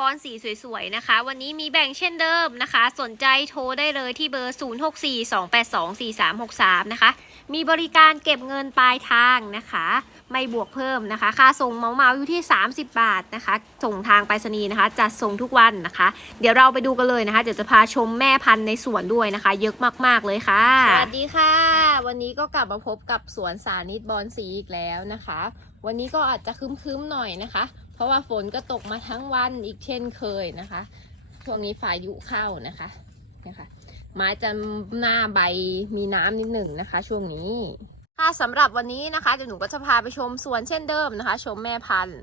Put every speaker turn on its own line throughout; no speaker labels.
บอลสีสวยๆนะคะ วันนี้มีแบ่งเช่นเดิมนะคะ สนใจโทรได้เลยที่เบอร์ 0642824363 นะคะ มีบริการเก็บเงินปลายทางนะคะ ไม่บวกเพิ่มนะคะ ค่าส่งเมาเมาอยู่ที่ 30 บาทนะคะ ส่งทางไปรษณีย์นะคะ จัดส่งทุกวันนะคะ เดี๋ยวเราไปดูกันเลยนะคะ เดี๋ยวจะพาชมแม่พันธุ์ในสวนด้วยนะคะ เยอะมากๆเลยค่ะ สวัสดีค่ะ วันนี้ก็กลับมาพบกับสวนสานิตบอลสีอีกแล้วนะคะ วันนี้ก็อาจจะคึ้มๆหน่อยนะคะ ราะว่าฝนก็ตกมาทั้งวันอีกเช่นเคยนะคะช่วงนี้พายุเข้านะคะนะคะไม้จะหน้าใบมีน้ำนิดหนึ่งนะคะ ช่วงนี้ค่ะสำหรับวันนี้นะคะเดี๋ยวหนูก็จะพาไปชมสวนเช่นเดิมนะคะ ชมแม่พันธุ์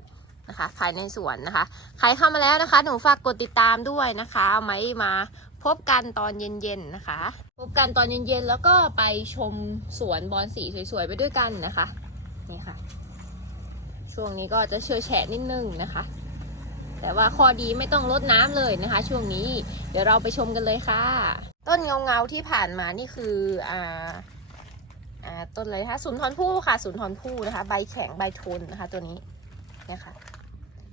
นะคะ ภายในสวนนะคะ ใครเข้ามาแล้วนะคะ หนูฝากกดติดตามด้วยนะคะเอาไว้มาพบกันตอนเย็นๆนะคะ พบกันตอนเย็นๆแล้วก็ไปชมสวนบอลสีสวยๆไปด้วยกันนะคะนี่ค่ะ ช่วงนี้ก็จะเชื่อแฉะนิดนึงนะคะ แต่ว่าข้อดีไม่ต้องลดน้ำเลยนะคะ ช่วงนี้เดี๋ยวเราไปชมกันเลยค่ะ ต้นเงาเงาที่ผ่านมานี่คืออ่าอ่าต้นอะไรคะสุนทรภู่ค่ะสุนทรภู่นะคะ ใบแข็งใบทนนะคะ ตัวนี้นะคะ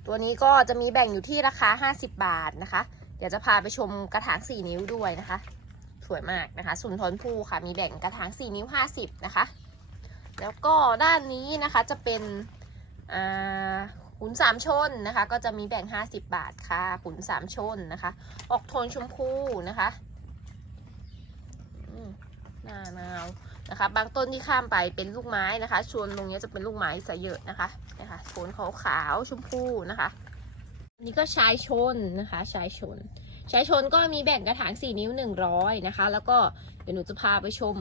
ตัวนี้ก็จะมีแบ่งอยู่ที่ราคา 50 บาทนะคะ เดี๋ยวจะพาไปชมกระถาง 4 นิ้วด้วยนะคะสวยมากนะคะ สุนทรภู่ค่ะมีแบ่งกระถาง 4 นิ้ว 50 นะคะ แล้วก็ด้านนี้นะคะจะเป็น ขุนสามชนนะคะ ก็จะมีแบ่ง 50 บาทค่ะขุนสามชนนะคะ ออกโทนชมพูนะคะหน้าหนาวนะคะ บางต้นที่ข้ามไปเป็นลูกไม้นะคะ ชวนตรงนี้จะเป็นลูกไม้ซะเยอะนะคะนะคะโทนขาวขาวชมพูนะคะนนี้ก็ชายชนนะคะชายชน ชายชนก็มีแบ่งกระถาง 4 นิ้ว 100 นะคะ แล้วก็เดี๋ยวหนูจะพาไปชม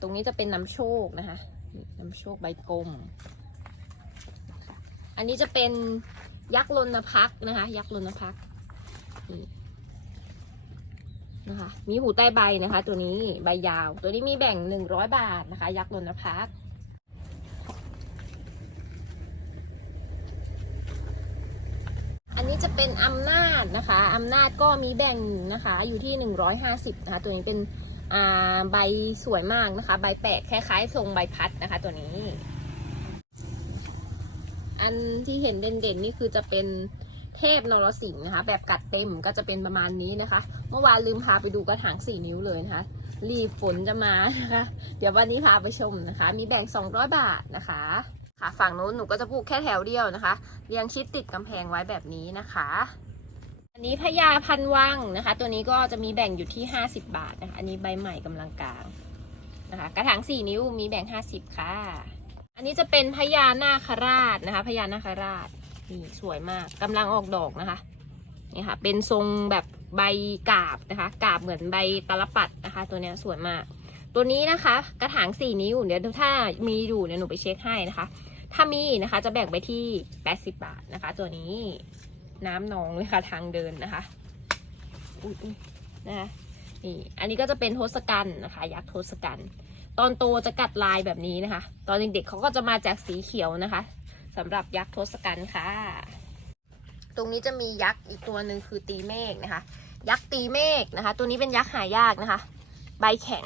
ตรงนี้จะเป็นน้ำโชคนะคะน้ำโชคใบกลม อันนี้จะเป็นยักษ์ลนพักนะคะ ยักษ์ลนพักนี่นะคะ มีหูใต้ใบนะคะ ตัวนี้ใบยาว ตัวนี้มีแบ่งหนึ่งร้อยบาทนะคะ ยักษ์ลนพักอันนี้จะเป็นอำนาจนะคะอำนาจก็มีแบ่งนะคะ อยู่ที่หนึ่งร้อยห้าสิบนะคะ ตัวนี้เป็นใบสวยมากนะคะ ใบแปลกคล้ายๆทรงใบพัดนะคะ ตัวนี้ อันที่เห็นเด่นๆนี่คือจะเป็นเทพนรสิงห์นะคะ แบบกัดเต็มก็จะเป็นประมาณนี้นะคะ เมื่อวานลืมพาไปดูกระถางสี่นิ้วเลยนะคะ รีบฝนจะมานะคะ เดี๋ยววันนี้พาไปชมนะคะ มีแบ่ง 200 บาทนะคะ ค่ะฝั่งโน้นหนูก็จะปลูกแค่แถวเดียวนะคะเรียงชิดติดกำแพงไว้แบบนี้นะคะอันนี้พญาพันวังนะคะ ตัวนี้ก็จะมีแบ่งอยู่ที่ 50 บาทนะคะ อันนี้ใบใหม่กำลังกลางนะคะ กระถาง 4 นิ้วมีแบ่ง 50 ค่ะ อันนี้จะเป็นพญานาคราชนะคะพญานาคราชนี่สวยมากกำลังออกดอกนะคะนี่ค่ะเป็นทรงแบบใบกาบนะคะ กาบเหมือนใบตาลปัดนะคะ ตัวเนี้ยสวยมาก ตัวนี้นะคะ กระถางสี่นิ้วเดี๋ยวถ้ามีอยู่เนี่ยหนูไปเช็คให้นะคะ ถ้ามีนะคะจะแบ่งไปที่80บาทนะคะ ตัวนี้น้ำนองเลยค่ะทางเดินนะคะอุ๊ยอุ๊ยนะคะนี่อันนี้ก็จะเป็นทศกัณฐ์นะคะ ยักษ์ทศกัณฐ์ ตอนโตจะกัดลายแบบนี้นะคะ ตอนเด็กๆเขาก็จะมาจากสีเขียวนะคะสำหรับยักษ์ทศกัณฐ์ค่ะ ตรงนี้จะมียักษ์อีกตัวหนึ่งคือตีเมฆนะคะ ยักษ์ตีเมฆนะคะ ตัวนี้เป็นยักษ์หายากนะคะ ใบแข็ง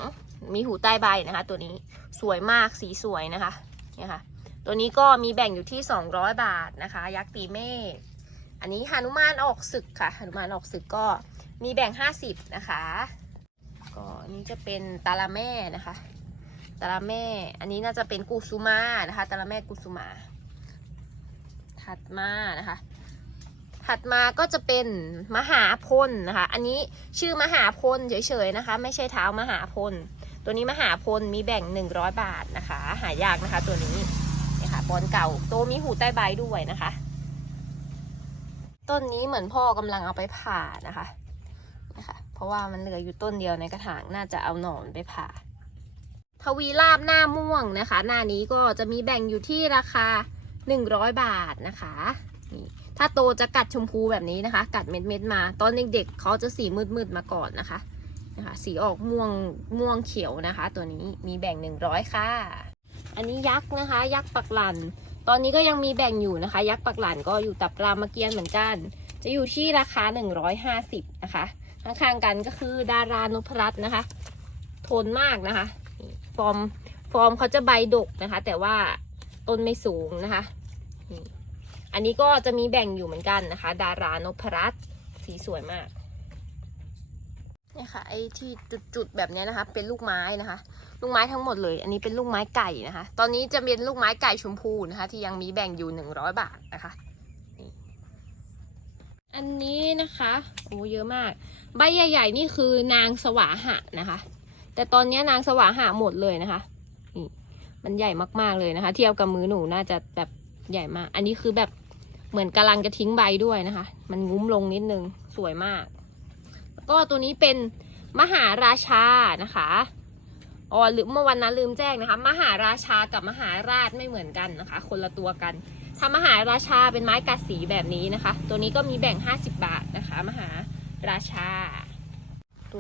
มีหูใต้ใบนะคะ ตัวนี้สวยมากสีสวยนะคะเนี่ยค่ะ ตัวนี้ก็มีแบ่งอยู่ที่ 200 บาทนะคะ ยักษ์ตีเมฆอันนี้หนุมานออกศึกค่ะหนุมานออกศึกก็มีแบ่ง 50 นะคะ ก็อันนี้จะเป็นตาลาแม่นะคะ ตาลาแม่ อันนี้น่าจะเป็นกุสุมานะคะตาลาแม่กุสุมา ถัดมานะคะ ถัดมาก็จะเป็นมหาพลนะคะ อันนี้ชื่อมหาพลเฉยๆนะคะ ไม่ใช่เท้ามหาพล ตัวนี้มหาพลมีแบ่ง 100 บาทนะคะ หายากนะคะตัวนี้นี่ค่ะบอลเก่าโตมีหูใต้ใบด้วยนะคะ ต้นนี้เหมือนพ่อกำลังเอาไปผ่านะคะนะคะ เพราะว่ามันเหลืออยู่ต้นเดียวในกระถางน่าจะเอาหนอนไปผ่า ทวีราบหน้าม่วงนะคะ หน้านี้ก็จะมีแบ่งอยู่ที่ราคา 100 บาทนะคะนี่ถ้าโตจะกัดชมพูแบบนี้นะคะ กัดเม็ดเม็ดๆมา ตอนเด็กๆเขาจะสีมืดๆมาก่อนนะคะนะคะ สีออกม่วงม่วงเขียวนะคะ ตัวนี้มีแบ่ง 100 ค่ะ อันนี้ยักษ์นะคะ ยักษ์ปักหลันตอนนี้ก็ยังมีแบ่งอยู่นะคะ ยักษ์ปักหลันก็อยู่ตับรามเกียนเหมือนกัน จะอยู่ที่ราคา 150 นะคะข้างๆกันก็คือดารานพรัตน์นะคะ ทนมากนะคะ ฟอร์มฟอร์มเขาจะใบดกนะคะ แต่ว่าต้นไม่สูงนะคะ อันนี้ก็จะมีแบ่งอยู่เหมือนกันนะคะ ดารานพรัตสีสวยมากเนี่ยค่ะไอ้ที่จุดๆแบบนี้นะคะ เป็นลูกไม้นะคะ ลูกไม้ทั้งหมดเลย อันนี้เป็นลูกไม้ไก่นะคะ ตอนนี้จะเป็นลูกไม้ไก่ชมพูนะคะ ที่ยังมีแบ่งอยู่หนึ่งร้อยบาทนะคะอันนี้นะคะโอ้เยอะมาก ใบใหญ่ ๆ นี่คือนางสวาหะนะคะ แต่ตอนนี้นางสว่าหะหมดเลยนะคะนี่มันใหญ่มากๆเลยนะคะ เทียบกับมือหนูน่าจะแบบใหญ่มาก อันนี้คือแบบเหมือนกำลังจะทิ้งใบด้วยนะคะ มันงุ้มลงนิดนึงสวยมาก แล้วก็ตัวนี้เป็นมหาราชานะคะอ๋อลืมเมื่อวันนั้นลืมแจ้งนะคะ มหาราชากับมหาราชไม่เหมือนกันนะคะ คนละตัวกันถ้ามหาราชาเป็นไม้กัดสีแบบนี้นะคะ ตัวนี้ก็มีแบ่ง 50 บาทนะคะ มหาราชา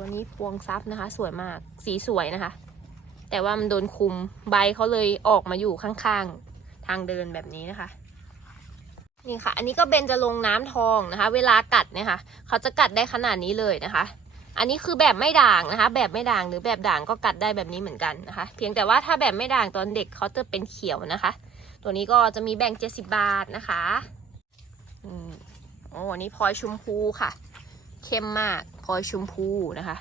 ตัวนี้พวงซับนะคะ สวยมากสีสวยนะคะ แต่ว่ามันโดนคุมใบเขาเลยออกมาอยู่ข้างๆ ทางเดินแบบนี้นะคะ นี่ค่ะ อันนี้ก็เบนจะลงน้ำทองนะคะ เวลากัดเนี่ยค่ะเขาจะกัดได้ขนาดนี้เลยนะคะ อันนี้คือแบบไม่ด่างนะคะ แบบไม่ด่างหรือแบบด่างก็กัดได้แบบนี้เหมือนกันนะคะ เพียงแต่ว่าถ้าแบบไม่ด่างตอนเด็กเขาจะเป็นเขียวนะคะ ตัวนี้ก็จะมีแบ่ง70บาทนะคะอืมโอ้อันนี้พลอยชมพูค่ะ เข้มมาก พลอยชมพูนะคะ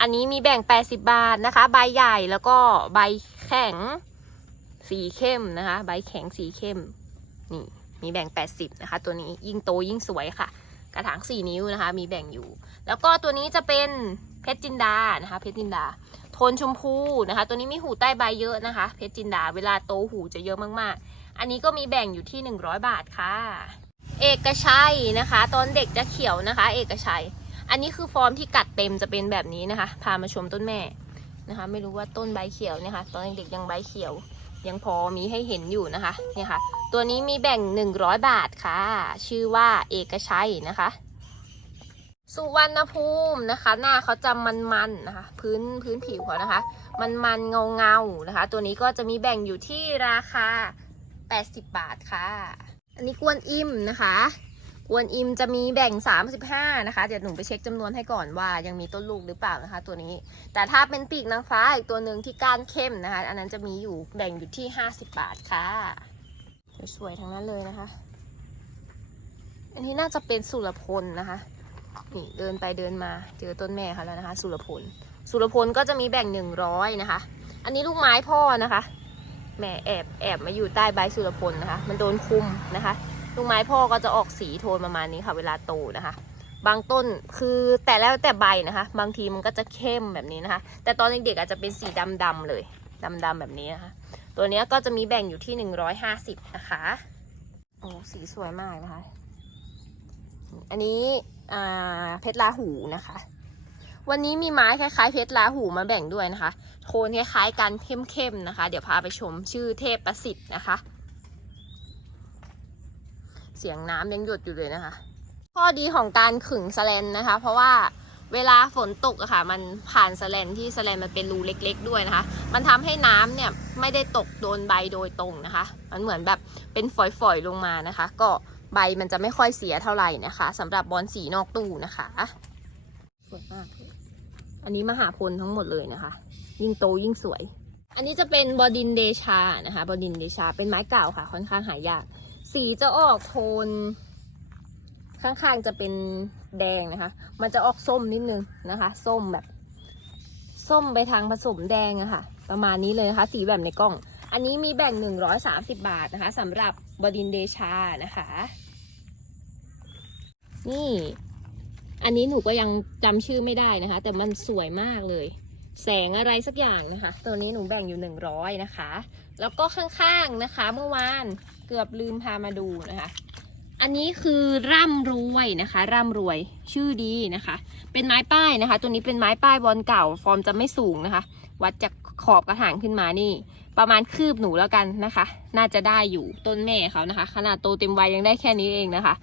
อันนี้มีแบ่ง 80 บาทนะคะ ใบใหญ่แล้วก็ใบแข็งสีเข้มนะคะ ใบแข็งสีเข้ม นี่มีแบ่ง 80 นะคะ ตัวนี้ยิ่งโตยิ่งสวยค่ะ กระถาง 4 นิ้วนะคะ มีแบ่งอยู่ แล้วก็ตัวนี้จะเป็นเพชรจินดานะคะ เพชรจินดา โทนชมพูนะคะ ตัวนี้มีหูใต้ใบเยอะนะคะ เพชรจินดา เวลาโตหูจะเยอะมากๆ อันนี้ก็มีแบ่งอยู่ที่ 100 บาทค่ะ เอกชัยนะคะ ตอนเด็กจะเขียวนะคะ เอกชัย อันนี้คือฟอร์มที่กัดเต็มจะเป็นแบบนี้นะคะ พามาชมต้นแม่นะคะ ไม่รู้ว่าต้นใบเขียวเนี่ยค่ะ ตอนเด็กๆยังใบเขียว ยังพอมีให้เห็นอยู่นะคะเนี่ยค่ะ ตัวนี้มีแบ่ง 100 บาทค่ะ ชื่อว่าเอกชัยนะคะ สุวรรณภูมินะคะ หน้าเขาจะมันๆนะคะ พื้นพื้นผิวเขานะคะ มันมันเงาๆนะคะ ตัวนี้ก็จะมีแบ่งอยู่ที่ราคา 80 บาทค่ะ อันนี้กวนอิ่มนะคะ กวนอิมจะมีแบ่ง 35 นะคะ เดี๋ยวหนูไปเช็คจำนวนให้ก่อนว่ายังมีต้นลูกหรือเปล่านะคะ ตัวนี้ แต่ถ้าเป็นปีกนางฟ้าอีกตัวหนึ่งที่ก้านเข้มนะคะ อันนั้นจะมีอยู่แบ่งอยู่ที่ 50 บาทค่ะสวยๆทั้งนั้นเลยนะคะ อันนี้น่าจะเป็นสุรพลนะคะ นี่เดินไปเดินมาเจอต้นแม่เขาแล้วนะคะ สุรพล สุรพลก็จะมีแบ่งหนึ่งร้อยนะคะ อันนี้ลูกไม้พ่อนะคะแม่แอบแอบมาอยู่ใต้ใบสุรพลนะคะ มันโดนคุมนะคะ ลูกไม้พ่อก็จะออกสีโทนประมาณนี้ค่ะ เวลาโตนะคะ บางต้นคือแต่แล้วแต่ใบนะคะ บางทีมันก็จะเข้มแบบนี้นะคะ แต่ตอนเด็กๆอาจจะเป็นสีดำๆเลยดำๆแบบนี้นะคะ ตัวเนี้ยก็จะมีแบ่งอยู่ที่หนึ่งร้อยห้าสิบนะคะโอ้สีสวยมากนะคะ อันนี้เพชรลาหูนะคะ วันนี้มีไม้คล้ายๆ เพชรลาหูมาแบ่งด้วยนะคะ โทนคล้ายๆกันเข้มๆนะคะ เดี๋ยวพาไปชมชื่อเทพประสิทธิ์นะคะ เสียงน้ำยังหยดอยู่เลยนะคะ ข้อดีของการขึงสแลนนะคะ เพราะว่าเวลาฝนตกอะค่ะ มันผ่านสแลนที่สแลนมันเป็นรูเล็ก ๆ ด้วยนะคะ มันทำให้น้ำเนี่ยไม่ได้ตกโดนใบโดยตรงนะคะ มันเหมือนแบบเป็นฝอยๆลงมานะคะ ก็ใบมันจะไม่ค่อยเสียเท่าไหร่นะคะสำหรับบอลสีนอกตู้นะคะสวยมากเลยอันนี้มหาพลทั้งหมดเลยนะคะ ยิ่งโตยิ่งสวย อันนี้จะเป็นบอดินเดชานะคะ บอดินเดชาเป็นไม้เก่าค่ะ ค่อนข้างหายาก สีจะออกโทน ข้างๆจะเป็นแดงนะคะ มันจะออกส้มนิดนึงนะคะ ส้มแบบ ส้มไปทางผสมแดงอะค่ะ ประมาณนี้เลยนะคะ สีแบบในกล้อง อันนี้มีแบ่ง 130 บาทนะคะสำหรับบดินเดชานะคะ นี่ อันนี้หนูก็ยังจำชื่อไม่ได้นะคะ แต่มันสวยมากเลยแสงอะไรสักอย่างนะคะ ตัวนี้หนูแบ่งอยู่ 100 นะคะ แล้วก็ข้างๆนะคะ เมื่อวาน เกือบลืมพามาดูนะคะ อันนี้คือร่ำรวยนะคะ ร่ำรวยชื่อดีนะคะ เป็นไม้ป้ายนะคะ ตัวนี้เป็นไม้ป้ายบอลเก่า ฟอร์มจะไม่สูงนะคะ วัดจากขอบกระถางขึ้นมานี่ ประมาณคืบหนูแล้วกันนะคะ น่าจะได้อยู่ต้นแม่เขานะคะ ขนาดโตเต็มวัยยังได้แค่นี้เองนะคะ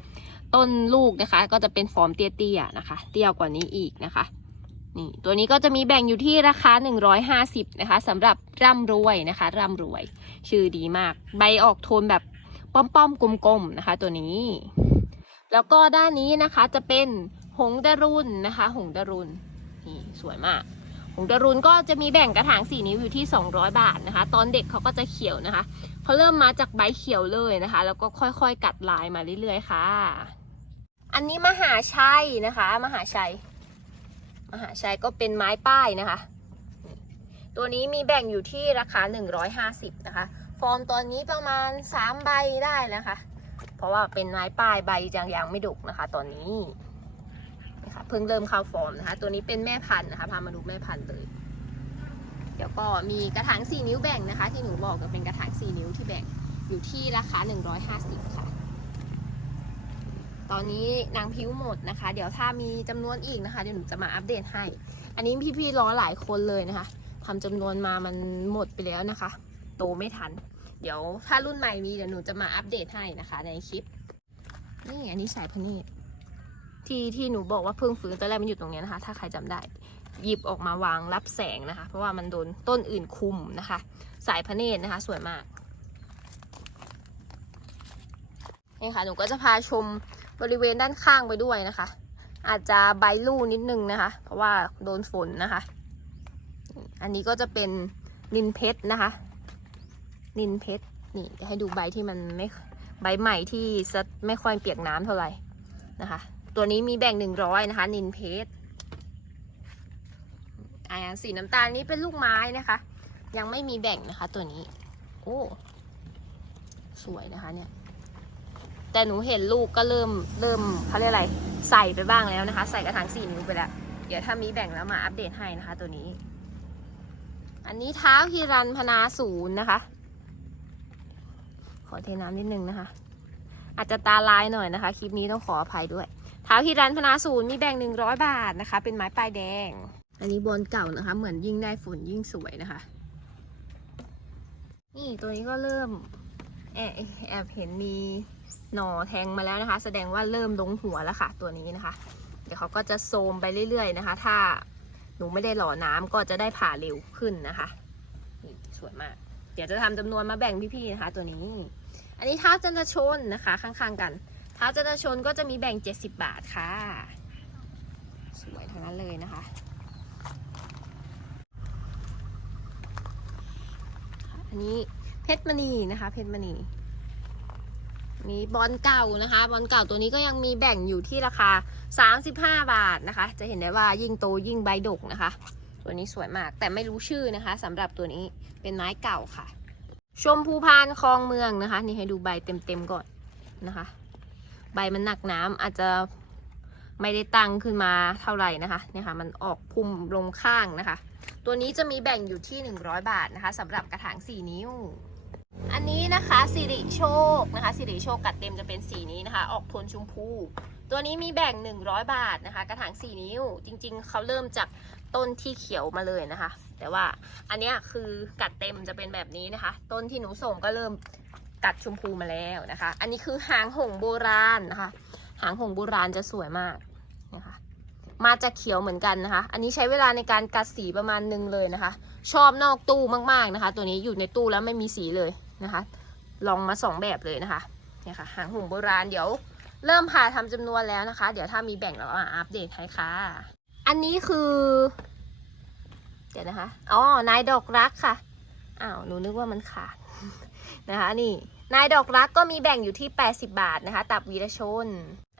ต้นลูกนะคะ ก็จะเป็นฟอร์มเตี้ยๆนะคะ เตี้ยกว่านี้อีกนะคะนี่ตัวนี้ก็จะมีแบ่งอยู่ที่ราคา 150 นะคะสำหรับร่ำรวยนะคะ ร่ำรวย ชื่อดีมาก ใบออกโทนแบบ ป้อมๆ กลมๆ นะคะ ตัวนี้ แล้วก็ด้านนี้นะคะจะเป็นหงดารุนนะคะ หงดารุนนี่สวยมากหหงดารุนก็จะมีแบ่งกระถางสี่นิ้วอยู่ที่ 200 บาทนะคะ ตอนเด็กเขาก็จะเขียวนะคะเขาเริ่มมาจากใบเขียวเลยนะคะ แล้วก็ค่อยๆ กัดลายมาเรื่อยๆ ค่ะ อันนี้มหาชัยนะคะ มหาชัย มหาชัยก็เป็นไม้ป้ายนะคะ ตัวนี้มีแบ่งอยู่ที่ราคา 150 นะคะ ฟอร์มตอนนี้ประมาณ3ใบได้นะคะ เพราะว่าเป็นไม้ป้ายใบยังยังไม่ดุกนะคะ ตอนนี้นะคะเพิ่งเริ่มเข้าฟอร์มนะคะ ตัวนี้เป็นแม่พันธุ์นะคะพามาดูแม่พันธุ์เลย เดี๋ยวก็มีกระถาง4นิ้วแบ่งนะคะ ที่หนูบอกก็เป็นกระถาง4นิ้วที่แบ่งอยู่ที่ราคา150ค่ะตอนนี้นางพิ้วหมดนะคะ เดี๋ยวถ้ามีจำนวนอีกนะคะเดี๋ยวหนูจะมาอัปเดตให้ อันนี้พี่ๆรอหลายคนเลยนะคะทำจำนวนมามันหมดไปแล้วนะคะ โตไม่ทัน เดี๋ยวถ้ารุ่นใหม่มีเดี๋ยวหนูจะมาอัปเดตให้นะคะในคลิป นี่อันนี้สายพะนีที่ที่หนูบอกว่าเพิ่งฟื้นตอนแรกมันอยู่ตรงนี้นะคะ ถ้าใครจำได้ หยิบออกมาวางรับแสงนะคะ เพราะว่ามันโดนต้นอื่นคุมนะคะ สายพะเนตรนะคะ สวยมากนี่ค่ะหนูก็จะพาชมบริเวณด้านข้างไปด้วยนะคะ อาจจะใบลู่นิดนึงนะคะ เพราะว่าโดนฝนนะคะ อันนี้ก็จะเป็นนินเพชรนะคะ นินเพชรนี่จะให้ดูใบที่มันไม่ใบใหม่ที่จะไม่ค่อยเปียกน้ำเท่าไหร่นะคะ ตัวนี้มีแบ่งหนึ่งร้อยนะคะ นินเพชรอ่าสีน้ำตาลนี้เป็นลูกไม้นะคะ ยังไม่มีแบ่งนะคะตัวนี้ โอ้ สวยนะคะเนี่ย แต่หนูเห็นลูกก็เริ่มเริ่มเขาเรียกอะไร ใส่ไปบ้างแล้วนะคะ ใส่กระถางสี่นิ้วไปแล้ว เดี๋ยวถ้ามีแบ่งแล้วมาอัปเดตให้นะคะตัวนี้ อันนี้เท้าฮิรันพนาศูนย์นะคะ ขอเทน้ำนิดนึงนะคะ อาจจะตาลายหน่อยนะคะ คลิปนี้ต้องขออภัยด้วยเท้าฮิรันพนาศูนย์มีแบ่งหนึ่งร้อยบาทนะคะ เป็นไม้ปลายแดง อันนี้บอลเก่านะคะ เหมือนยิ่งได้ฝนยิ่งสวยนะคะ นี่ตัวนี้ก็เริ่มแอบแอบเห็นมีหน่อแทงมาแล้วนะคะ แสดงว่าเริ่มลงหัวแล้วค่ะ ตัวนี้นะคะ เดี๋ยวเขาก็จะโซมไปเรื่อยๆนะคะ ถ้าหนูไม่ได้หล่อน้ำก็จะได้ผ่าเร็วขึ้นนะคะ นี่สวยมาก เดี๋ยวจะทำจำนวนมาแบ่งพี่ๆนะคะตัวนี้ อันนี้ท้าจันทชนนะคะ ข้างๆกันท้าจันทชนก็จะมีแบ่ง 70 บาทค่ะ สวยทั้งนั้นเลยนะคะ อันนี้เพชรมณีนะคะ เพชรมณีมีบอลเก่านะคะ บอลเก่าตัวนี้ก็ยังมีแบ่งอยู่ที่ราคา 35 บาทนะคะ จะเห็นได้ว่ายิ่งโตยิ่งใบดกนะคะ ตัวนี้สวยมาก แต่ไม่รู้ชื่อนะคะสำหรับตัวนี้เป็นไม้เก่าค่ะ ชมพูพานคลองเมืองนะคะ นี่ให้ดูใบเต็มๆก่อนนะคะ ใบมันหนักน้ำอาจจะไม่ได้ตั้งขึ้นมาเท่าไหร่นะคะเนี่ยค่ะมันออกพุ่มลงข้างนะคะ ตัวนี้จะมีแบ่งอยู่ที่ 100 บาทนะคะสำหรับกระถาง 4 นิ้ว อันนี้นะคะสิริโชคนะคะสิริโชคกัดเต็มจะเป็นสีนี้นะคะ ออกโทนชมพู ตัวนี้มีแบ่ง 100 บาทนะคะ กระถาง 4 นิ้ว จริง ๆเขาเริ่มจาก ต้นที่เขียวมาเลยนะคะ แต่ว่าอันนี้คือกัดเต็มจะเป็นแบบนี้นะคะ ต้นที่หนูส่งก็เริ่มกัดชมพูมาแล้วนะคะ อันนี้คือหางหงโบราณนะคะ หางหงโบราณจะสวยมากนะคะ มาจากเขียวเหมือนกันนะคะ อันนี้ใช้เวลาในการกัดสีประมาณหนึงเลยนะคะ ชอบนอกตู้มากๆนะคะ ตัวนี้อยู่ในตู้แล้วไม่มีสีเลยนะคะ ลองมาสองแบบเลยนะคะเนี่ยค่ะหางหงโบราณเดี๋ยวเริ่มผ่าทำจำนวนแล้วนะคะ เดี๋ยวถ้ามีแบ่งเราอัปเดตให้ค่ะ อันนี้คือ เดี๋ยวนะคะ อ๋อ นายดอกรักค่ะ อ้าว หนูนึกว่ามันขาดนะคะ นี่ นายดอกรักก็มีแบ่งอยู่ที่ 80 บาทนะคะ ตับวีรชน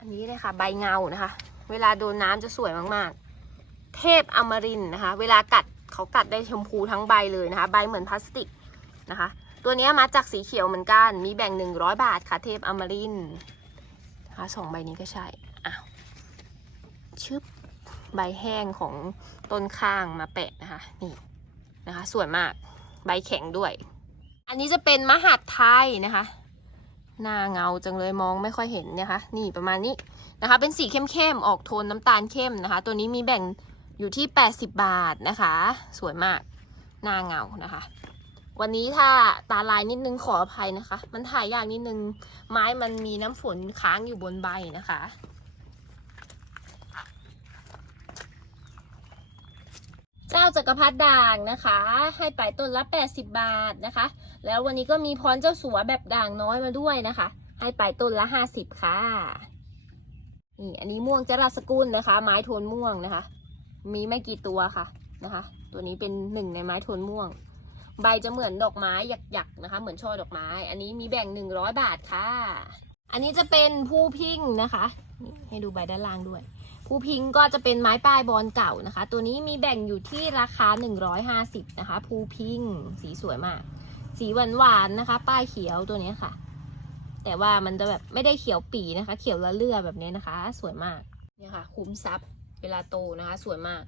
อันนี้เลยค่ะ ใบเงานะคะ เวลาโดนน้ำจะสวยมากๆ เทพอมรินนะคะ เวลากัดเขากัดได้ชมพูทั้งใบเลยนะคะ ใบเหมือนพลาสติกนะคะ ตัวนี้มาจากสีเขียวเหมือนกัน มีแบ่ง 100 บาทค่ะ เทพอมรินทร์นะคะสองใบนี้ก็ใช่ อ้าว ชึบ ใบแห้งของต้นข้างมาแปะนะคะ นี่นะคะ สวยมากใบแข็งด้วย อันนี้จะเป็นมหัดไทยนะคะ หน้าเงาจังเลยมองไม่ค่อยเห็นนะคะ นี่ประมาณนี้นะคะ เป็นสีเข้มๆออกโทนน้ำตาลเข้มนะคะ ตัวนี้มีแบ่งอยู่ที่ 80 บาทนะคะ สวยมากหน้าเงานะคะ วันนี้ถ้าตาลายนิดนึงขออภัยนะคะ มันถ่ายยากนิดนึงไม้มันมีน้ำฝนค้างอยู่บนใบนะคะ เจ้าจักรพรรดิด่างนะคะ ให้ไปต้นละ 80 บาทนะคะ แล้ววันนี้ก็มีพรเจ้าสัวแบบด่างน้อยมาด้วยนะคะ ให้ไปต้นละ 50 ค่ะนี่อันนี้ม่วงจรัสกุลนะคะ ไม้โทนม่วงนะคะ มีไม่กี่ตัวค่ะนะคะ ตัวนี้เป็นหนึ่งในไม้โทนม่วง ใบจะเหมือนดอกไม้หยักๆนะคะ เหมือนช่อดอกไม้ อันนี้มีแบ่งหนึ่งร้อยบาทค่ะ อันนี้จะเป็นผู้พิงนะคะ ให้ดูใบด้านล่างด้วย ผู้พิงก็จะเป็นไม้ป้ายบอลเก่านะคะ ตัวนี้มีแบ่งอยู่ที่ราคา 150 นะคะผู้พิงสีสวยมาก สีหวานหวานๆนะคะ ป้ายเขียวตัวนี้ค่ะ แต่ว่ามันจะแบบไม่ได้เขียวปีนะคะ เขียวละเลือแบบนี้นะคะ สวยมากเนี่ยค่ะ คุ้มซับเวลาโตนะคะ สวยมาก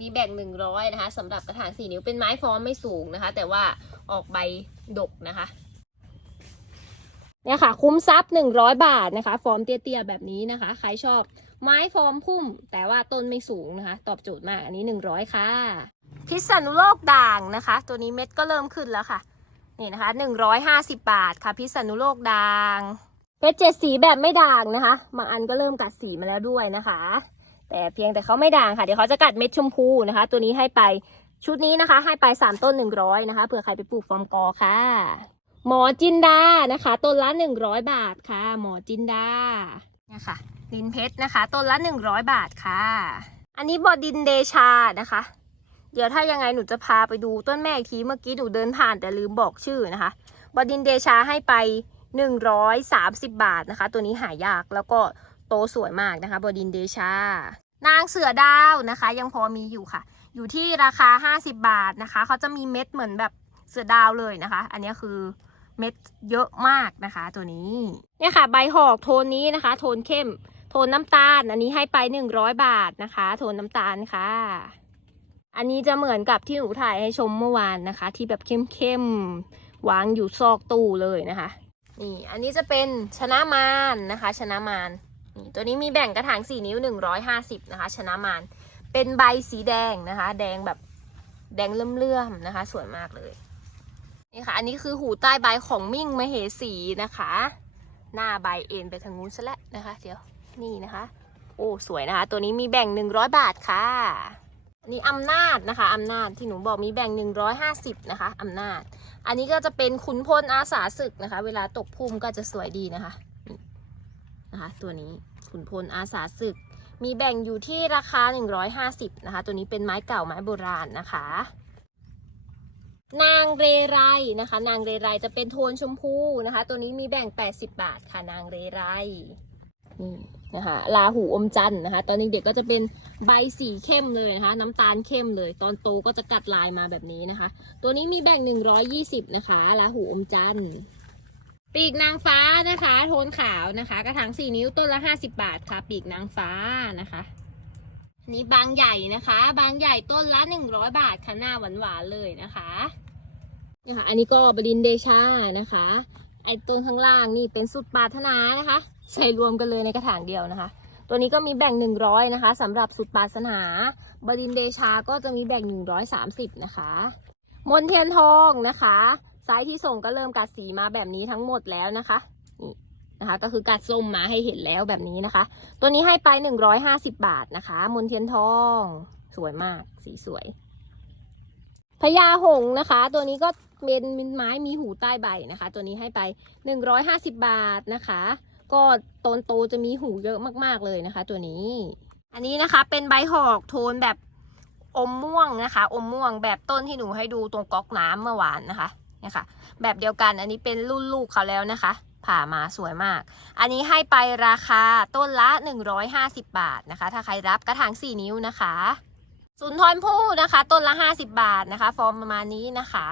มีแบ่งหนึ่งร้อยนะคะสำหรับกระถางสี่นิ้วเป็นไม้ฟอร์มไม่สูงนะคะ แต่ว่าออกใบดกนะคะ เนี่ยค่ะ คุ้มซับหนึ่งร้อยบาทนะคะ ฟอร์มเตี้ยๆแบบนี้นะคะ ใครชอบไม้ฟอร์มพุ่ม แต่ว่าต้นไม่สูงนะคะ ตอบโจทย์มากอันนี้หนึ่งร้อยค่ะ พิษณุโลกด่างนะคะ ตัวนี้เม็ดก็เริ่มขึ้นแล้วค่ะนี่นะคะหนึ่งร้อยห้าสิบาทค่ะ พิษณุโลกด่างเพชรเจ็ดสีแบบไม่ด่างนะคะบางอันก็เริ่มกัดสีมาแล้วด้วยนะคะ แต่เพียงแต่เขาไม่ด่างค่ะเดี๋ยวเขาจะกัดเม็ดชมพูนะคะ ตัวนี้ให้ไปชุดนี้นะคะ ให้ไปสามต้นหนึ่งร้อยนะคะเผื่อใครไปปลูกฟอร์มกอค่ะ หมอจินดานะคะ ต้นละหนึ่งร้อยบาทค่ะ หมอจินดาเนี่ยค่ะดินเพชรนะคะ ต้นละหนึ่งร้อยบาทค่ะ อันนี้บอดินเดชานะคะ เดี๋ยวถ้ายังไงหนูจะพาไปดูต้นแม่อีกทีเมื่อกี้หนูเดินผ่านแต่ลืมบอกชื่อนะคะบดินเดชาให้ไป 130 บาทนะคะ ตัวนี้หายากแล้วก็โตสวยมากนะคะบดินเดชานางเสือดาวนะคะ ยังพอมีอยู่ค่ะ อยู่ที่ราคา 50 บาทนะคะ เขาจะมีเม็ดเหมือนแบบเสือดาวเลยนะคะ อันนี้คือ เม็ดเยอะมากนะคะ ตัวนี้เนี่ยค่ะ ใบหอกโทนนี้นะคะ โทนเข้ม โทนน้ำตาล อันนี้ให้ไป 100 บาทนะคะ โทนน้ำตาลค่ะ อันนี้จะเหมือนกับที่หนูถ่ายให้ชมเมื่อวานนะคะ ที่แบบเข้มๆวางอยู่ซอกตู้เลยนะคะนี่อันนี้จะเป็นชนะมารนะคะ ชนะมารนี่ตัวนี้มีแบ่งกระถาง 4 นิ้ว 150 นะคะ ชนะมารเป็นใบสีแดงนะคะ แดงแบบแดงเลื่อมๆนะคะ สวยมากเลย นี่ค่ะ อันนี้คือหูใต้ใบของมิ่งมเหสีนะคะ หน้าใบเอ็นไปทางนู้นซะแล้วนะคะ เดี๋ยวนี่นะคะ โอ้สวยนะคะ ตัวนี้มีแบ่ง 100 บาทค่ะอันนี้อำนาจนะคะอำนาจที่หนูบอกมีแบ่ง 150 นะคะอำนาจ อันนี้ก็จะเป็นขุนพลอาสาศึกนะคะ เวลาตกพุ่มก็จะสวยดีนะคะนะคะตัวนี้ขุนพลอาสาศึก มีแบ่งอยู่ที่ราคา 150นะคะตัวนี้เป็นไม้เก่าไม้โบราณนะคะ นางเรไรนะคะ นางเรไรจะเป็นโทนชมพูนะคะ ตัวนี้มีแบ่ง 80 บาทค่ะนางเรไรนี่นะคะลาหูอมจันนะคะ ตอนนี้เด็กก็จะเป็นใบสีเข้มเลยนะคะ น้ำตาลเข้มเลย ตอนโตก็จะกัดลายมาแบบนี้นะคะ ตัวนี้มีแบ่ง 120 นะคะลาหูอมจันปีกนางฟ้านะคะ โทนขาวนะคะ กระถาง4นิ้วต้นละ 50 บาทค่ะ ปีกนางฟ้านะคะนนี้บางใหญ่นะคะ บางใหญ่ต้นละ 100 บาทค่ะหน้าหวานๆเลยนะคะ เนี่ยค่ะอันนี้ก็บดินเดชานะคะ ไอ้ต้นข้างล่างนี่เป็นสุดปรารถนานะคะ ใส่รวมกันเลยในกระถางเดียวนะคะ ตัวนี้ก็มีแบ่ง 100 นะคะสำหรับสุดปรารถนาบดินเดชาก็จะมีแบ่ง 130 นะคะ มนเทียนทองนะคะไซส์ที่ส่งก็เริ่มกัดสีมาแบบนี้ทั้งหมดแล้วนะคะนี่นะคะก็คือกัดส้มมาให้เห็นแล้วแบบนี้นะคะ ตัวนี้ให้ไป 150 บาทนะคะ มนเทียนทอง สวยมากสีสวยพญาหงนะคะ ตัวนี้ก็ เป็นไม้มีหูใต้ใบนะคะ ตัวนี้ให้ไป 150 บาทนะคะ ก็ตนโตจะมีหูเยอะมากๆเลยนะคะ ตัวนี้ อันนี้นะคะเป็นใบหอกโทนแบบอมม่วงนะคะ อมม่วงแบบต้นที่หนูให้ดูตรงก๊อกน้ำเมื่อวานนะคะเนี่ยค่ะแบบเดียวกันอันนี้เป็นรุ่นลูกเขาแล้วนะคะ ผ่ามาสวยมาก อันนี้ให้ไปราคาต้นละ 150 บาทนะคะ ถ้าใครรับกระถาง 4 นิ้วนะคะ สุนทรภู่นะคะ ต้นละ 50 บาทนะคะ ฟอร์มประมาณนี้นะคะ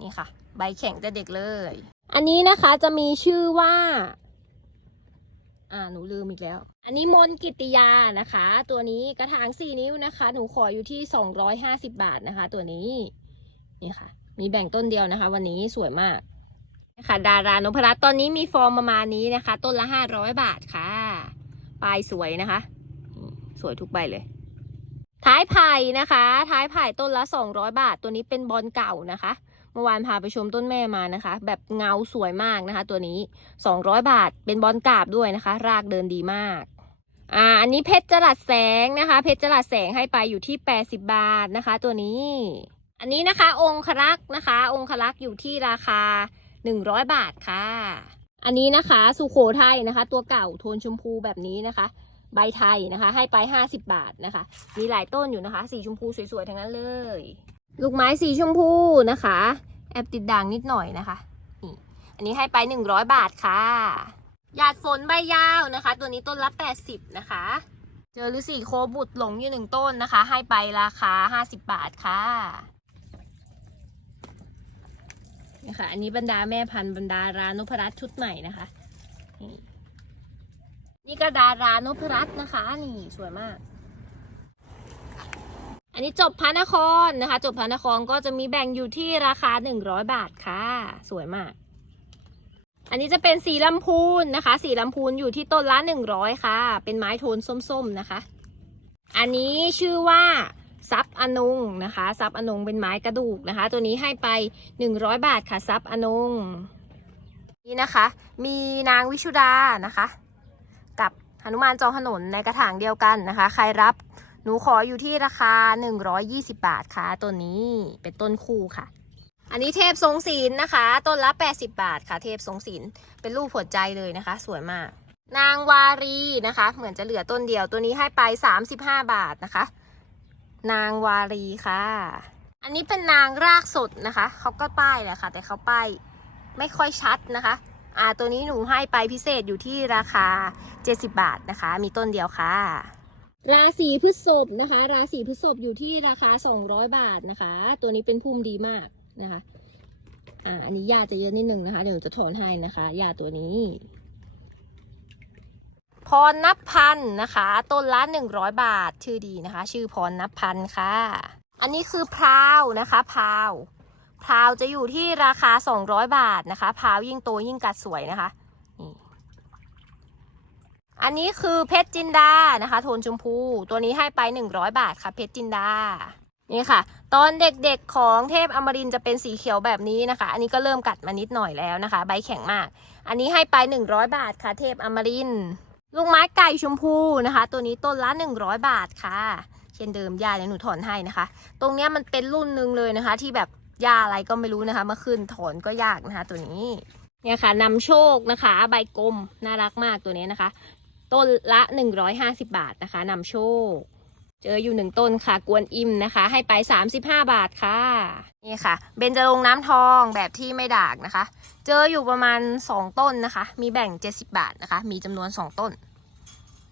นี่ค่ะ ใบแข็งแต่เด็กเลย อันนี้นะคะจะมีชื่อว่า อ่าหนูลืมอีกแล้ว อันนี้มนกิติยานะคะ ตัวนี้กระถาง4นิ้วนะคะ หนูขออยู่ที่250บาทนะคะ ตัวนี้นี่ค่ะ มีแบ่งต้นเดียวนะคะ วันนี้สวยมากค่ะดารานพรัตน์ตอนนี้มีฟอร์มประมาณนี้นะคะ ต้นละ500บาทค่ะ ปลายสวยนะคะอืมสวยทุกใบเลย ท้ายไผ่นะคะ ท้ายไผ่ต้นละ200บาท ตัวนี้เป็นบอลเก่านะคะ เมื่อวานพาไปชมต้นแม่มานะคะ แบบเงาสวยมากนะคะ ตัวนี้ 200 บาทเป็นบอลกาบด้วยนะคะ รากเดินดีมากอ่าอันนี้เพชรจรัสแสงนะคะ เพชรจรัสแสงให้ไปอยู่ที่ 80 บาทนะคะ ตัวนี้ อันนี้นะคะ องครักษ์นะคะ องครักษ์อยู่ที่ราคา 100 บาทค่ะ อันนี้นะคะ สุโขทัยนะคะ ตัวเก่าโทนชมพูแบบนี้นะคะใบไทยนะคะ ให้ไป 50 บาทนะคะ มีหลายต้นอยู่นะคะ สีชมพูสวยๆ ทั้งนั้นเลย ลูกไม้สีชมพูนะคะ แอบติดด่างนิดหน่อยนะคะนี่อันนี้ให้ไป 100 บาทค่ะ หยาดฝนใบยาวนะคะ ตัวนี้ต้นละ 80 นะคะ เจอฤาษีโคบุตรหลงอยู่หนึ่งต้นนะคะ ให้ไปราคา 50 บาทค่ะนะคะอันนี้บรรดาแม่พันธุ์บรรดารานพรัตชุดใหม่นะคะนี่นี่ก็ดารานุพรัตน์นะคะนี่สวยมาก อันนี้จบพระนครนะคะ จบพระนครก็จะมีแบ่งอยู่ที่ราคา 100 บาทค่ะ สวยมาก อันนี้จะเป็นสีลำพูนนะคะ สีลำพูนอยู่ที่ต้นละ100 ค่ะ เป็นไม้โทนส้มๆนะคะ อันนี้ชื่อว่าซับอนงนะคะซับอนงเป็นไม้กระดูกนะคะ ตัวนี้ให้ไป 100 บาทค่ะซับอนงนี่นะคะ มีนางวิชุดานะคะ กับหนุมานจองถนนในกระถางเดียวกันนะคะ ใครรับ หนูขออยู่ที่ราคา 120 บาทค่ะตัวนี้เป็นต้นคู่ค่ะ อันนี้เทพทรงศิลนะคะ ต้นละ 80 บาทค่ะ เทพทรงศิลเป็นรูปหัวใจเลยนะคะ สวยมาก นางวารีนะคะ เหมือนจะเหลือต้นเดียวตัวนี้ให้ไป 35 บาทนะคะ นางวารีค่ะ อันนี้เป็นนางรากสดนะคะเขาก็ป้ายแหละค่ะ แต่เขาป้ายไม่ค่อยชัดนะคะอ่าตัวนี้หนูให้ไปพิเศษอยู่ที่ราคา 70 บาทนะคะ มีต้นเดียวค่ะ ราศีพฤษภนะคะ ราศีพฤษภอยู่ที่ราคา 200 บาทนะคะ ตัวนี้เป็นพุ่มดีมากนะคะอ่าอันนี้ยาจะเยอะนิดนึงนะคะ เดี๋ยวจะถอนให้นะคะยาตัวนี้พรนับพันนะคะ ต้นละ100บาท ชื่อดีนะคะ ชื่อพรนับพันค่ะ อันนี้คือพราวนะคะพราวพราวจะอยู่ที่ราคา200บาทนะคะพราวยิ่งโตยิ่งกัดสวยนะคะ อันนี้คือเพชรจินดานะคะ โทนชมพู ตัวนี้ให้ไป 100 บาทค่ะ เพชรจินดา นี่ค่ะ ตอนเด็กๆของเทพอมรินจะเป็นสีเขียวแบบนี้นะคะ อันนี้ก็เริ่มกัดมานิดหน่อยแล้วนะคะ ใบแข็งมาก อันนี้ให้ไป 100 บาทค่ะ เทพอมรินลูกไม้ไก่ชมพูนะคะ ตัวนี้ต้นละ 100 บาทค่ะ เช่นเดิมยาเดี๋ยหนูถอนให้นะคะ ตรงเนี้ยมันเป็นรุ่นหนึ่งเลยนะคะ ที่แบบยาอะไรก็ไม่รู้นะคะ เมื่อคืนถอนก็ยากนะคะ ตัวนี้เนี่ยค่ะนำโชคนะคะ ใบกลมน่ารักมากตัวนี้นะคะ ต้นละ 150 บาทนะคะนำโชค เจออยู่หนึ่งต้นค่ะกวนอิมนะคะ ให้ไป 35 บาทค่ะ นี่ค่ะ เบญจรงน้ำทองแบบที่ไม่ด่างนะคะ เจออยู่ประมาณ 2 ต้นนะคะ มีแบ่ง 70 บาทนะคะ มีจำนวน 2 ต้น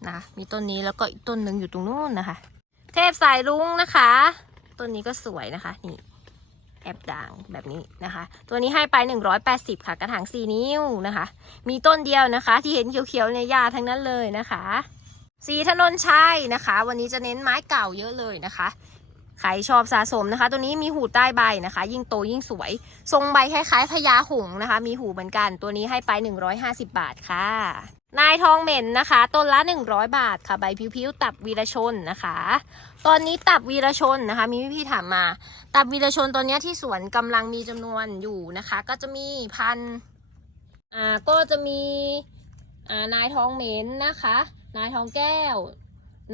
นะคะมีต้นนี้แล้วก็อีกต้นหนึ่งอยู่ตรงนู้นนะคะ เทพสายรุ้งนะคะ ต้นนี้ก็สวยนะคะนี่ แอบด่างแบบนี้นะคะ ตัวนี้ให้ไป 180 ค่ะ กระถาง 4 นิ้วนะคะ มีต้นเดียวนะคะ ที่เห็นเขียวๆในยาทั้งนั้นเลยนะคะ สีถนนชัยนะคะ วันนี้จะเน้นไม้เก่าเยอะเลยนะคะใครชอบสะสมนะคะ ตัวนี้มีหูใต้ใบนะคะ ยิ่งโตยิ่งสวย ทรงใบคล้ายๆพญาหงส์นะคะ มีหูเหมือนกัน ตัวนี้ให้ไป 150 บาทค่ะ นายทองเหม็นนะคะ ต้นละ 100 บาทค่ะ ใบพิ้วๆตับวีรชนนะคะ ตอนนี้ตับวีรชนนะคะ มีพี่ๆถามมา ตับวีรชนตอนนี้ที่สวนกำลังมีจำนวนอยู่นะคะ ก็จะมีพันอ่าก็จะมีอ่านายทองเหม็นนะคะ นายทองแก้ว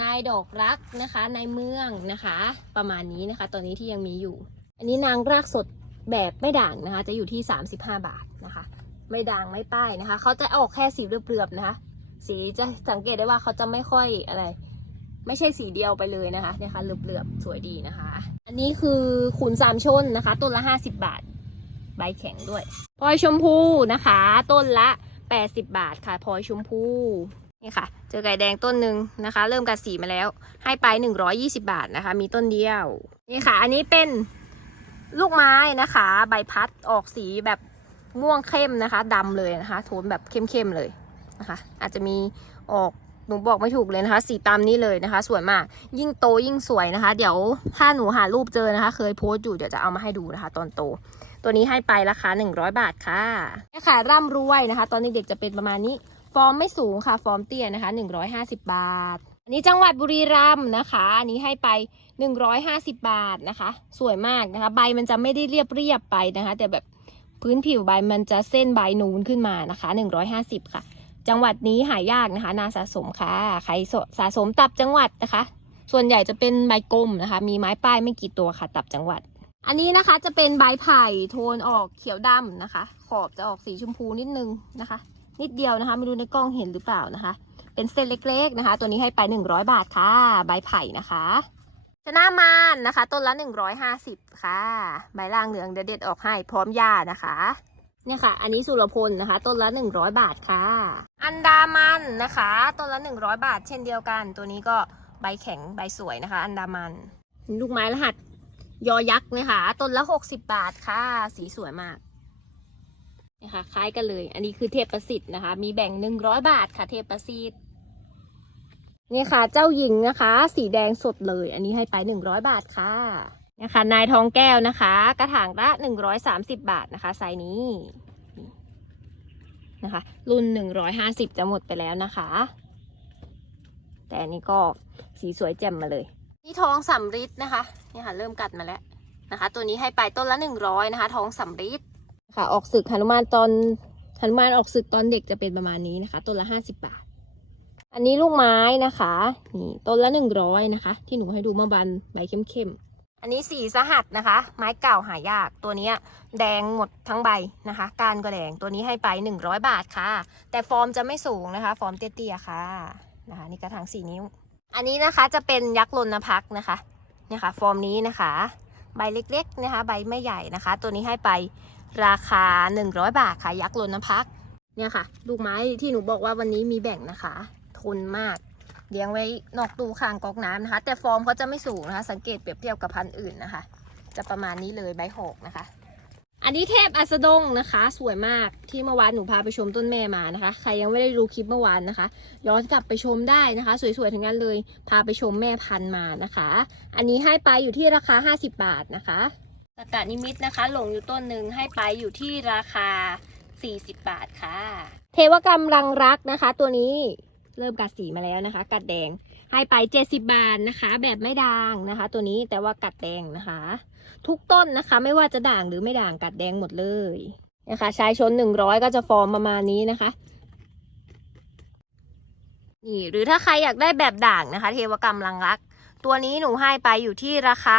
นายดอกรักนะคะนายเมืองนะคะ ประมาณนี้นะคะ ตอนนี้ที่ยังมีอยู่ อันนี้นางรากสดแบบไม่ด่างนะคะ จะอยู่ที่ 35 บาทนะคะ ไม่ด่างไม่ป้ายนะคะ เขาจะออกแค่สีเปลือบๆนะคะ สีจะสังเกตได้ว่าเขาจะไม่ค่อยอะไร ไม่ใช่สีเดียวไปเลยนะคะเนี่ยค่ะเหลือบๆสวยดีนะคะ อันนี้คือขุนสามชนนะคะ ต้นละ 50 บาท ใบแข็งด้วยพลอยชมพูนะคะ ต้นละ 80 บาทค่ะพลอยชมพูนี่ค่ะ เจอไก่แดงต้นหนึ่งนะคะ เริ่มกัดสีมาแล้ว ให้ไป 120 บาทนะคะ มีต้นเดียว นี่ค่ะ อันนี้เป็นลูกไม้นะคะ ใบพัดออกสีแบบม่วงเข้มนะคะดำเลยนะคะ โทนแบบเข้มๆเลยนะคะ อาจจะมีออก หนูบอกไม่ถูกเลยนะคะ สีตามนี้เลยนะคะ สวยมาก ยิ่งโตยิ่งสวยนะคะ เดี๋ยวถ้าหนูหารูปเจอนะคะ เคยโพสต์อยู่เดี๋ยวจะเอามาให้ดูนะคะ ตอนโต ตัวนี้ให้ไปราคา 100 บาทค่ะนี่ค่ะร่ำรวยนะคะ ตอนเด็กๆจะเป็นประมาณนี้ ฟอร์มไม่สูงค่ะ ฟอร์มเตี้ยนะคะ 150 บาท อันนี้จังหวัดบุรีรัมย์นะคะ อันนี้ให้ไป 150 บาทนะคะ สวยมากนะคะ ใบมันจะไม่ได้เรียบเรียบๆไปนะคะ แต่แบบพื้นผิวใบมันจะเส้นใบนูนขึ้นมานะคะ 150 ค่ะ จังหวัดนี้หายากนะคะนาสะสมค่ะ ใครสะสมตับจังหวัดนะคะ ส่วนใหญ่จะเป็นใบกลมนะคะ มีไม้ป้ายไม่กี่ตัวค่ะ ตับจังหวัด อันนี้นะคะจะเป็นใบไผ่โทนออกเขียวดำนะคะ ขอบจะออกสีชมพูนิดนึงนะคะ นิดเดียวนะคะ ไม่รู้ในกล้องเห็นหรือเปล่านะคะ เป็นเส้นเล็ก ๆนะคะ ตัวนี้ให้ไป 100 บาทค่ะ ใบไผ่นะคะชนะมานนะคะ ต้นละ 150 ค่ะ ใบล่างเหลืองเดี๋ยวเด็ดออกให้พร้อมหญ้านะคะ เนี่ยค่ะ อันนี้สุรพลนะคะ ต้นละ 100 บาทค่ะ อันดามันนะคะ ต้นละ 100 บาท เช่นเดียวกัน ตัวนี้ก็ใบแข็งใบสวยนะคะ อันดามัน ลูกไม้รหัสยอยักษ์นะคะ ต้นละ 60 บาทค่ะ สีสวยมากนะคะคล้ายกันเลย อันนี้คือเทพประสิทธิ์นะคะ มีแบ่ง 100 บาทค่ะ เทพประสิทธิ์นี่ค่ะ เจ้าหญิงนะคะ สีแดงสดเลย อันนี้ให้ไป 100 บาทค่ะเนี่ยค่ะนายทองแก้วนะคะ กระถางละ130บาทนะคะไซส์นี้นะคะ รุ่น150จะหมดไปแล้วนะคะ แต่อันนี้ก็สีสวยแจ่มมาเลยนี่ทองสำริดนะคะนี่ค่ะเริ่มกัดมาแล้วนะคะ ตัวนี้ให้ไปต้นละ100นะคะ ทองสำริดค่ะ ออกศึกหนุมานตอนหนุมานออกศึกตอนเด็กจะเป็นประมาณนี้นะคะต้นละ50บาท อันนี้ลูกไม้นะคะนี่ต้นละ100นะคะ ที่หนูให้ดูเมื่อวันใบเข้มๆ อันนี้สีสหัสนะคะ ไม้เก่าหายากตัวนี้แดงหมดทั้งใบนะคะ กานก็แดงตัวนี้ให้ไป 100 บาทค่ะ แต่ฟอร์มจะไม่สูงนะคะ ฟอร์มเตี้ยๆค่ะนะคะนี่กระถางสี่นิ้ว อันนี้นะคะจะเป็นยักษ์ลนพักนะคะเนี่ยค่ะ ฟอร์มนี้นะคะ ใบเล็กๆนะคะ ใบไม่ใหญ่นะคะ ตัวนี้ให้ไปราคา 100 บาทค่ะยักษ์ลนพักเนี่ยค่ะลูกไม้ที่หนูบอกว่าวันนี้มีแบ่งนะคะ ทนมาก เลี้ยงไว้นอกตู้คางก๊อกน้ำนะคะ แต่ฟอร์มเขาจะไม่สูงนะคะ สังเกตเปรียบเทียบกับพันธุ์อื่นนะคะ จะประมาณนี้เลยใบหกนะคะ อันนี้เทพอัสดงนะคะ สวยมากที่เมื่อวานหนูพาไปชมต้นแม่มานะคะ ใครยังไม่ได้ดูคลิปเมื่อวานนะคะ ย้อนกลับไปชมได้นะคะ สวยๆทั้งนั้นเลย พาไปชมแม่พันธุ์มานะคะ อันนี้ให้ไปอยู่ที่ราคา 50 บาทนะคะตะกะนิมิตนะคะ หลงอยู่ต้นหนึ่งให้ไปอยู่ที่ราคา 40 บาทค่ะ เทวกรรมรังรักนะคะ ตัวนี้ เริ่มกัดสีมาแล้วนะคะ กัดแดงให้ไป 70 บาทนะคะ แบบไม่ด่างนะคะ ตัวนี้แต่ว่ากัดแดงนะคะ ทุกต้นนะคะ ไม่ว่าจะด่างหรือไม่ด่างกัดแดงหมดเลยนะคะชายชน 100 ก็จะฟอร์มประมาณนี้นะคะนี่หรือถ้าใครอยากได้แบบด่างนะคะ เทวกรรมลังรัก ตัวนี้หนูให้ไปอยู่ที่ราคา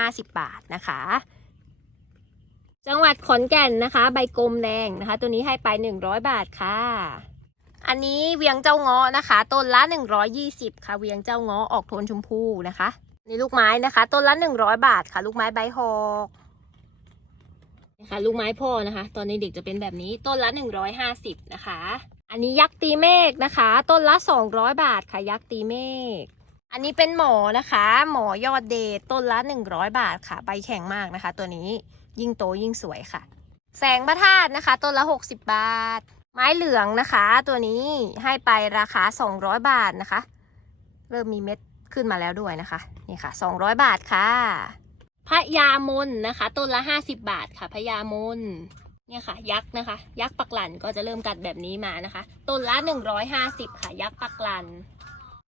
150 บาทนะคะ จังหวัดขอนแก่นนะคะ ใบกลมแดงนะคะ ตัวนี้ให้ไป 100 บาทค่ะ อันนี้เวียงเจ้าเงาะนะคะ ต้นละ120 ค่ะ เวียงเจ้าเงาะออกโทนชมพูนะคะนี่ลูกไม้นะคะ ต้นละ100 บาทค่ะ ลูกไม้ใบหอกนะคะลูกไม้พ่อนะคะ ตอนนี้เด็กจะเป็นแบบนี้ต้นละ 150 นะคะ อันนี้ยักษ์ตีเมฆนะคะ ต้นละ 200 บาทค่ะ ยักษ์ตีเมฆอันนี้เป็นหมอนะคะ หมอยอดเดชต้นละ 100 บาทค่ะ ใบแข็งมากนะคะ ตัวนี้ยิ่งโตยิ่งสวยค่ะ แสงพระธาตุนะคะ ต้นละ 60 บาท ไม้เหลืองนะคะ ตัวนี้ให้ไปราคา 200 บาทนะคะ เริ่มมีเม็ดขึ้นมาแล้วด้วยนะคะ นี่ค่ะ 200 บาทค่ะพระยามนนะคะ ต้นละ 50 บาทค่ะพระยามนเนี่ยค่ะ ยักษ์นะคะ ยักษ์ปักหลันก็จะเริ่มกัดแบบนี้มานะคะ ต้นละ 150 ค่ะ ยักษ์ปักหลัน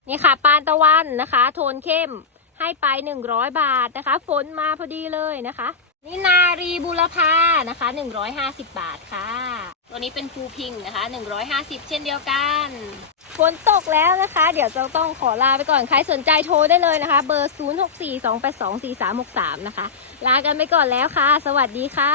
นี่ค่ะ ปานตะวันนะคะ โทนเข้มให้ไป 100 บาทนะคะ ฝนมาพอดีเลยนะคะ นี่นารีบุรพานะคะ 150 บาทค่ะ ตัวนี้เป็นภูพิงนะคะ 150 เช่นเดียวกันฝนตกแล้วนะคะ เดี๋ยวจะต้องขอลาไปก่อน ใครสนใจโทรได้เลยนะคะ เบอร์ 0642824363 นะคะ ลากันไปก่อนแล้วค่ะ สวัสดีค่ะ